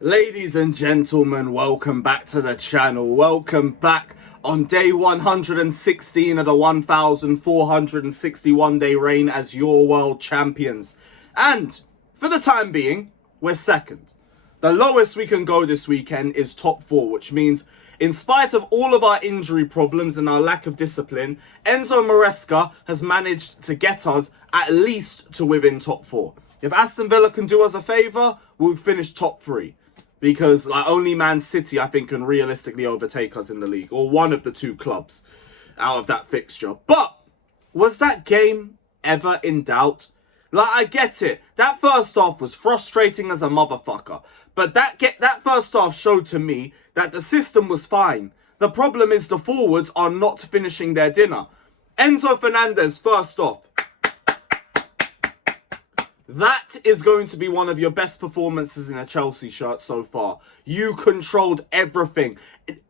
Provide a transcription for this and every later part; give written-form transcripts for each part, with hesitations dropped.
Ladies and gentlemen, welcome back to the channel. Welcome back on day 116 of the 1461 day reign as your world champions. And for the time being, we're second. The lowest we can go this weekend is top 4, which means in spite of all of our injury problems and our lack of discipline, Enzo Maresca has managed to get us at least to within top 4. If Aston Villa can do us a favour, we'll finish top 3. Because only Man City, I think, can realistically overtake us in the league. Or one of the two clubs out of that fixture. But was that game ever in doubt? I get it. That first half was frustrating as a motherfucker. But that first half showed to me that the system was fine. The problem is the forwards are not finishing their dinner. Enzo Fernandez, first off. That is going to be one of your best performances in a Chelsea shirt so far. You controlled everything.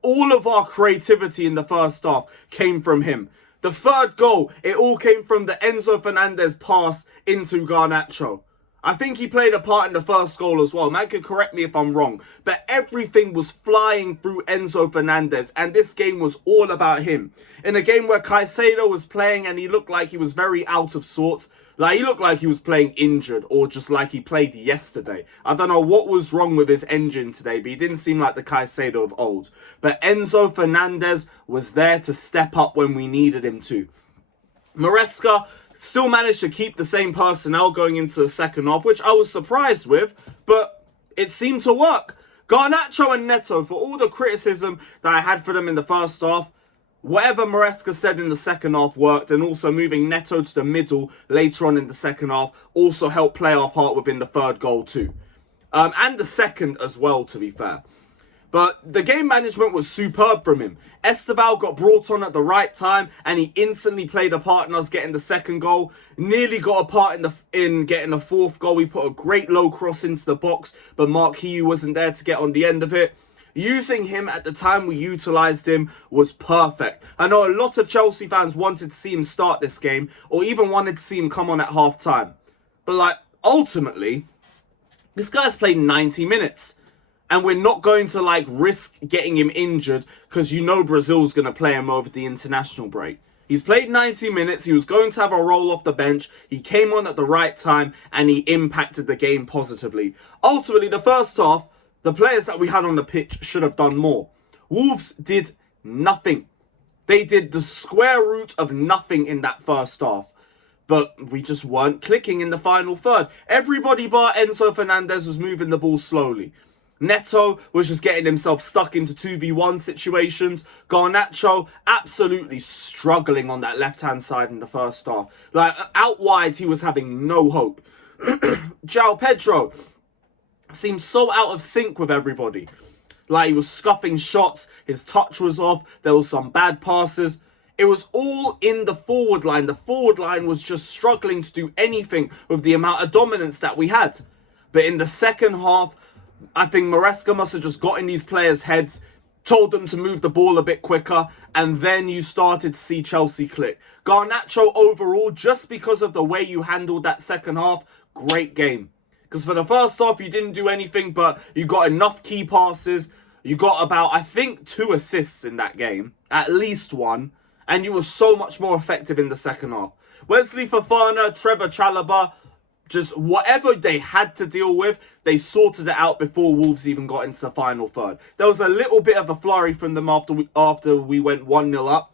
All of our creativity in the first half came from him. The third goal, it all came from the Enzo Fernandez pass into Garnacho. I think he played a part in the first goal as well. Man could correct me if I'm wrong. But everything was flying through Enzo Fernandez. And this game was all about him. In a game where Caicedo was playing and he looked like he was very out of sorts. He looked like he was playing injured or just like he played yesterday. I don't know what was wrong with his engine today, but he didn't seem like the Caicedo of old. But Enzo Fernandez was there to step up when we needed him to. Maresca still managed to keep the same personnel going into the second half, which I was surprised with, but it seemed to work. Garnacho and Neto, for all the criticism that I had for them in the first half, whatever Maresca said in the second half worked, and also moving Neto to the middle later on in the second half also helped play our part within the third goal too. And the second as well, to be fair. But the game management was superb from him. Estevao got brought on at the right time and he instantly played a part in us getting the second goal. Nearly got a part in getting the fourth goal. We put a great low cross into the box, but Mark Hugh wasn't there to get on the end of it. Using him at the time we utilised him was perfect. I know a lot of Chelsea fans wanted to see him start this game or even wanted to see him come on at half time. But ultimately, this guy's played 90 minutes. And we're not going to risk getting him injured because Brazil's going to play him over the international break. He's played 90 minutes. He was going to have a roll off the bench. He came on at the right time and he impacted the game positively. Ultimately, the first half, the players that we had on the pitch should have done more. Wolves did nothing. They did the square root of nothing in that first half. But we just weren't clicking in the final third. Everybody bar Enzo Fernandez was moving the ball slowly. Neto was just getting himself stuck into 2v1 situations. Garnacho absolutely struggling on that left-hand side in the first half. Out wide, he was having no hope. João Pedro seemed so out of sync with everybody. He was scuffing shots, his touch was off, there was some bad passes. It was all in the forward line. The forward line was just struggling to do anything with the amount of dominance that we had. But in the second half, I think Maresca must have just got in these players' heads, told them to move the ball a bit quicker, and then you started to see Chelsea click. Garnacho overall, just because of the way you handled that second half, great game. Because for the first half, you didn't do anything, but you got enough key passes. You got about, I think, 2 assists in that game, at least 1, and you were so much more effective in the second half. Wesley Fofana, Trevor Chalobah, just whatever they had to deal with, they sorted it out before Wolves even got into the final third. There was a little bit of a flurry from them after we went 1-0 up,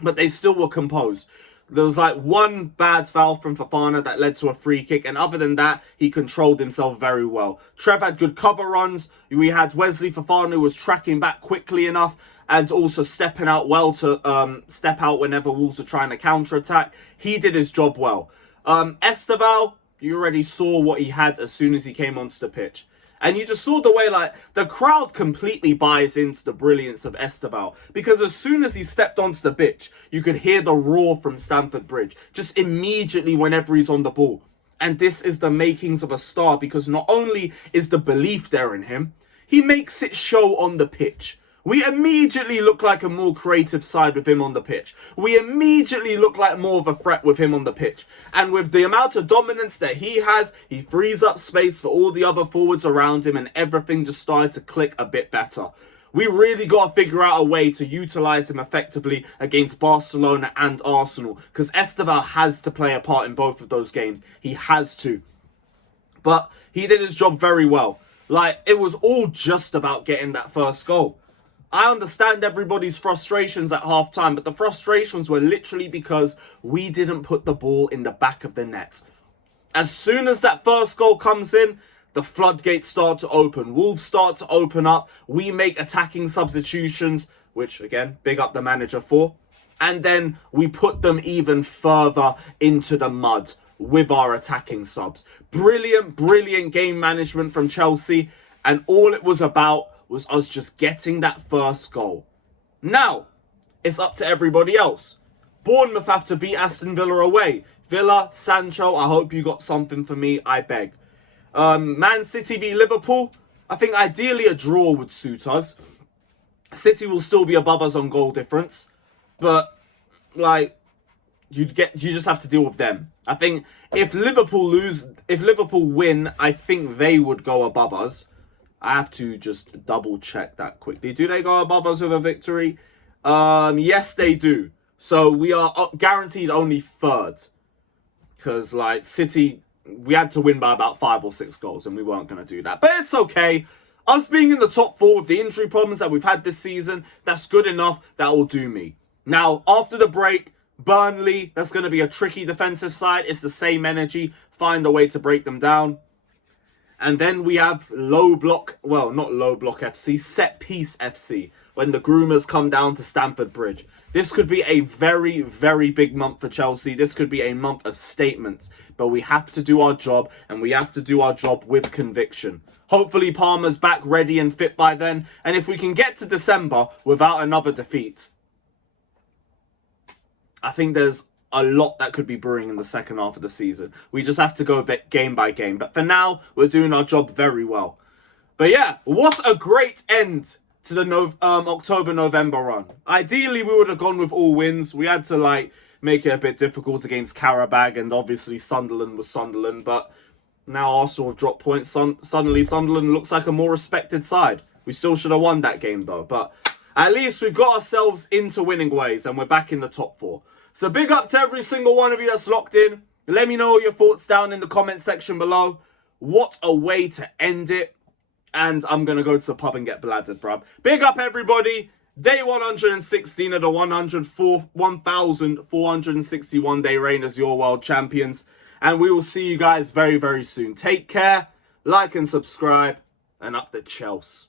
but they still were composed. There was one bad foul from Fofana that led to a free kick, and other than that, he controlled himself very well. Trev had good cover runs. We had Wesley Fofana who was tracking back quickly enough and also stepping out well to step out whenever Wolves were trying to counter-attack. He did his job well. Estevao, you already saw what he had as soon as he came onto the pitch. And you just saw the way, the crowd completely buys into the brilliance of Estevao. Because as soon as he stepped onto the pitch, you could hear the roar from Stamford Bridge. Just immediately whenever he's on the ball. And this is the makings of a star. Because not only is the belief there in him, he makes it show on the pitch. We immediately look like a more creative side with him on the pitch. We immediately look like more of a threat with him on the pitch. And with the amount of dominance that he has, he frees up space for all the other forwards around him, and everything just started to click a bit better. We really got to figure out a way to utilise him effectively against Barcelona and Arsenal, because Estevao has to play a part in both of those games. He has to. But he did his job very well. Like, it was all just about getting that first goal. I understand everybody's frustrations at half-time, but the frustrations were literally because we didn't put the ball in the back of the net. As soon as that first goal comes in, the floodgates start to open. Wolves start to open up. We make attacking substitutions, which, again, big up the manager for. And then we put them even further into the mud with our attacking subs. Brilliant, brilliant game management from Chelsea. And all it was about was us just getting that first goal. Now, it's up to everybody else. Bournemouth have to beat Aston Villa away. Villa, Sancho, I hope you got something for me, I beg. Man City v Liverpool, I think ideally a draw would suit us. City will still be above us on goal difference. But, like, you just have to deal with them. I think if Liverpool win, I think they would go above us. I have to just double check that quickly. Do they go above us with a victory? Yes, they do. So we are guaranteed only third. Because, like, City, we had to win by about 5 or 6 goals, and we weren't going to do that. But it's okay. Us being in the top 4 with the injury problems that we've had this season, that's good enough. That will do me. Now, after the break, Burnley, that's going to be a tricky defensive side. It's the same energy. Find a way to break them down. And then we have low block, well, not low block FC, set piece FC, when the Groomers come down to Stamford Bridge. This could be a very, very big month for Chelsea. This could be a month of statements. But we have to do our job, and we have to do our job with conviction. Hopefully Palmer's back ready and fit by then. And if we can get to December without another defeat, I think there's a lot that could be brewing in the second half of the season. We just have to go a bit game by game. But for now, we're doing our job very well. But yeah, what a great end to the October-November run. Ideally, we would have gone with all wins. We had to, like, make it a bit difficult against Qarabag, and obviously Sunderland was Sunderland. But now Arsenal have dropped points. Suddenly, Sunderland looks like a more respected side. We still should have won that game, though. But at least we've got ourselves into winning ways, and we're back in the top 4. So big up to every single one of you that's locked in. Let me know your thoughts down in the comment section below. What a way to end it. And I'm going to go to the pub and get bladdered, bruv. Big up, everybody. Day 116 of the 1,461 day reign as your world champions. And we will see you guys very, very soon. Take care, like and subscribe, and up the Chelsea.